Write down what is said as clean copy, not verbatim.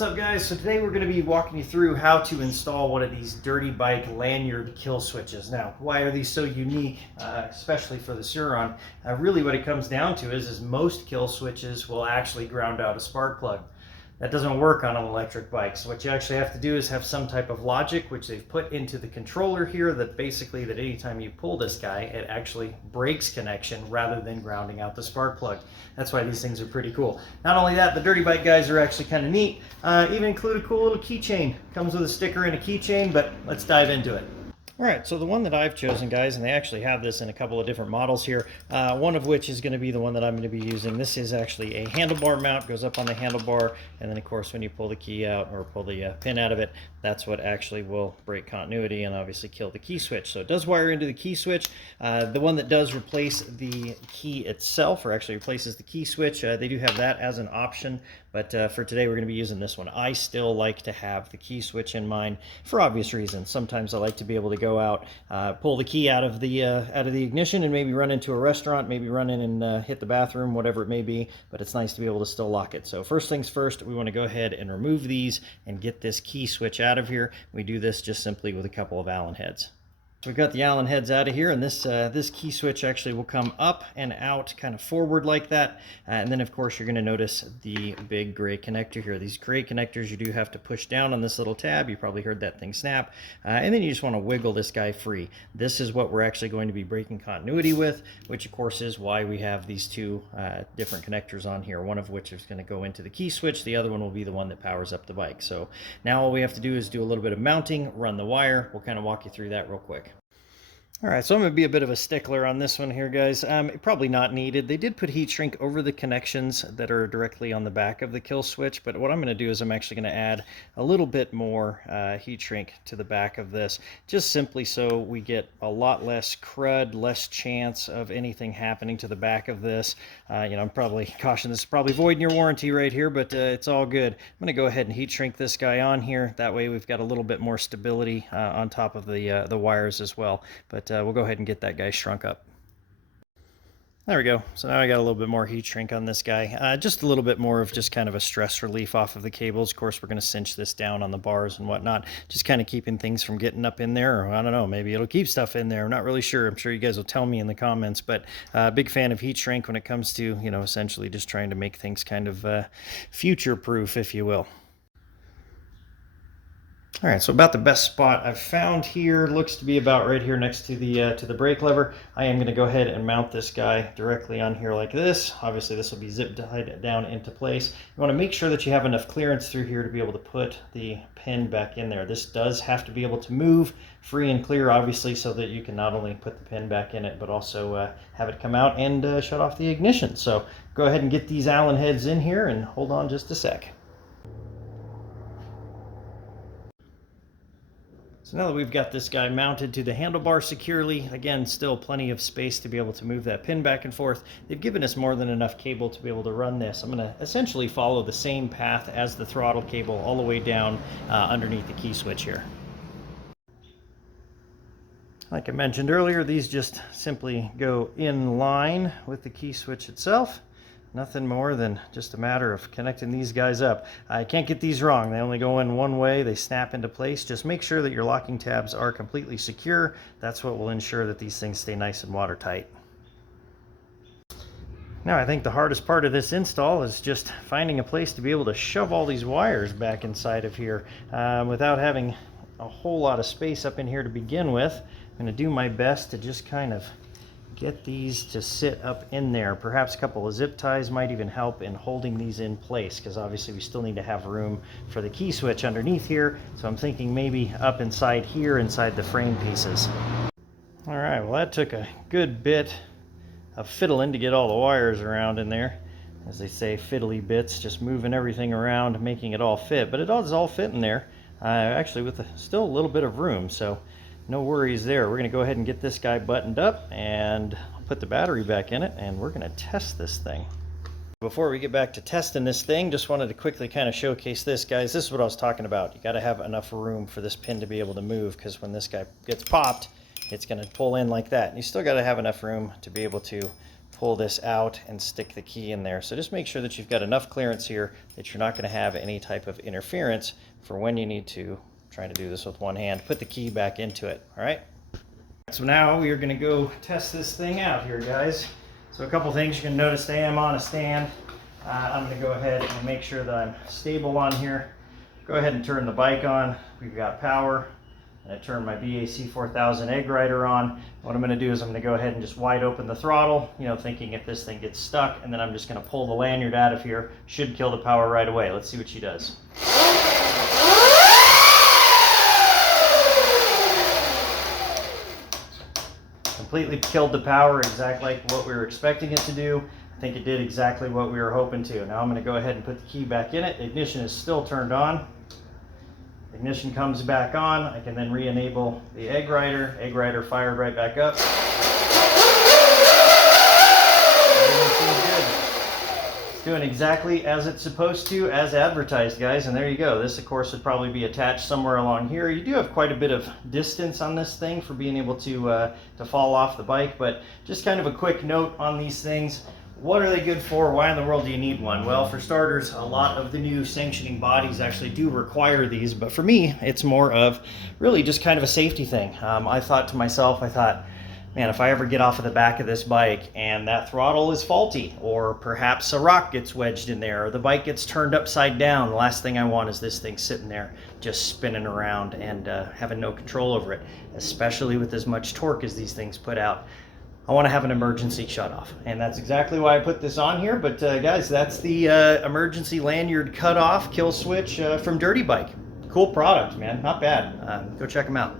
What's up, guys? So today we're going to be walking you through how to install one of these dirty bike lanyard kill switches. Now, why are these so unique, especially for the Sur-ron? Really what it comes down to is most kill switches will actually ground out a spark plug. That doesn't work on an electric bike. So what you actually have to do is have some type of logic, which they've put into the controller here, that basically that anytime you pull this guy, it actually breaks connection rather than grounding out the spark plug. That's why these things are pretty cool. Not only that, the dirty bike guys are actually kind of neat. Even include a cool little keychain. Comes with a sticker and a keychain, but let's dive into it. All right, so the one that I've chosen, guys, and they actually have this in a couple of different models here, one of which is going to be the one that I'm going to be using. This is actually a handlebar mount, goes up on the handlebar, and then of course when you pull the key out or pull the pin out of it, that's what actually will break continuity and obviously kill the key switch. So it does wire into the key switch. The one that does replace the key itself, or actually replaces the key switch, they do have that as an option, but for today we're going to be using this one. I still like to have the key switch in mind for obvious reasons. Sometimes I like to be able to go out, pull the key out of the ignition and maybe run into a restaurant, maybe run in and hit the bathroom, whatever it may be, but it's nice to be able to still lock it. So first things first, we want to go ahead and remove these and get this key switch out of here. We do this just simply with a couple of Allen heads. So we've got the Allen heads out of here, and this key switch actually will come up and out kind of forward like that. And then of course you're going to notice the big gray connector here. These gray connectors you do have to push down on this little tab. You probably heard that thing snap. And then you just want to wiggle this guy free. This is what we're actually going to be breaking continuity with, which of course is why we have these two different connectors on here, one of which is going to go into the key switch. The other one will be the one that powers up the bike. So now all we have to do is do a little bit of mounting, run the wire. We'll kind of walk you through that real quick. All right, so I'm going to be a bit of a stickler on this one here, guys. Probably not needed. They did put heat shrink over the connections that are directly on the back of the kill switch, but what I'm going to do is I'm actually going to add a little bit more heat shrink to the back of this, just simply so we get a lot less crud, less chance of anything happening to the back of this. I'm probably caution this is probably voiding your warranty right here, but it's all good. I'm going to go ahead and heat shrink this guy on here. That way we've got a little bit more stability on top of the wires as well. But we'll go ahead and get that guy shrunk up. There we go. So now I got a little bit more heat shrink on this guy. Just a little bit more of just kind of a stress relief off of the cables. Of course, we're going to cinch this down on the bars and whatnot, just kind of keeping things from getting up in there. Or I don't know, maybe it'll keep stuff in there. I'm not really sure. I'm sure you guys will tell me in the comments, but big fan of heat shrink when it comes to, essentially just trying to make things kind of future-proof, if you will. All right, so about the best spot I've found here looks to be about right here next to the brake lever. I am going to go ahead and mount this guy directly on here like this. Obviously, this will be zip tied down into place. You want to make sure that you have enough clearance through here to be able to put the pin back in there. This does have to be able to move free and clear, obviously, so that you can not only put the pin back in it, but also have it come out and shut off the ignition. So go ahead and get these Allen heads in here and hold on just a sec. So now that we've got this guy mounted to the handlebar securely, again, still plenty of space to be able to move that pin back and forth. They've given us more than enough cable to be able to run this. I'm going to essentially follow the same path as the throttle cable all the way down underneath the key switch here. Like I mentioned earlier, these just simply go in line with the key switch itself. Nothing more than just a matter of connecting these guys up. I can't get these wrong. They only go in one way. They snap into place. Just make sure that your locking tabs are completely secure. That's what will ensure that these things stay nice and watertight. Now I think the hardest part of this install is just finding a place to be able to shove all these wires back inside of here without having a whole lot of space up in here to begin with. I'm going to do my best to just kind of get these to sit up in there. Perhaps a couple of zip ties might even help in holding these in place, because obviously we still need to have room for the key switch underneath here. So I'm thinking maybe up inside here, inside the frame pieces. All right, well that took a good bit of fiddling to get all the wires around in there. As they say, fiddly bits, just moving everything around, making it all fit. But it does all fit in there, actually with still a little bit of room. So no worries there. We're going to go ahead and get this guy buttoned up and put the battery back in it, and we're going to test this thing. Before we get back to testing this thing, just wanted to quickly kind of showcase this, guys. This is what I was talking about. You got to have enough room for this pin to be able to move, because when this guy gets popped, it's going to pull in like that. And you still got to have enough room to be able to pull this out and stick the key in there. So just make sure that you've got enough clearance here that you're not going to have any type of interference for when you need to, trying to do this with one hand, put the key back into it. All right. So now we are going to go test this thing out here, guys. So a couple things you can notice. I am on a stand. I'm going to go ahead and make sure that I'm stable on here. Go ahead and turn the bike on. We've got power. And I turn my BAC 4000 egg rider on. What I'm going to do is I'm going to go ahead and just wide open the throttle, you know, thinking if this thing gets stuck, and then I'm just going to pull the lanyard out of here. Should kill the power right away. Let's see what she does. Completely killed the power, exactly like what we were expecting it to do. I think it did exactly what we were hoping to. Now I'm going to go ahead and put the key back in it. The ignition is still turned on. Ignition comes back on. I can then re-enable the egg rider. Egg rider fired right back up. Everything seems good. It's doing exactly as it's supposed to, as advertised, guys. And there you go. This, of course, would probably be attached somewhere along here. You do have quite a bit of distance on this thing for being able to fall off the bike. But just kind of a quick note on these things. What are they good for? Why in the world do you need one? Well, for starters, a lot of the new sanctioning bodies actually do require these, but for me, it's more of really just kind of a safety thing. I thought to myself, man, if I ever get off of the back of this bike and that throttle is faulty, or perhaps a rock gets wedged in there, or the bike gets turned upside down, the last thing I want is this thing sitting there just spinning around and having no control over it, especially with as much torque as these things put out. I want to have an emergency shut off, and that's exactly why I put this on here. But guys, that's the emergency lanyard cutoff kill switch from Dirty Bike. Cool product, man, not bad. Go check them out.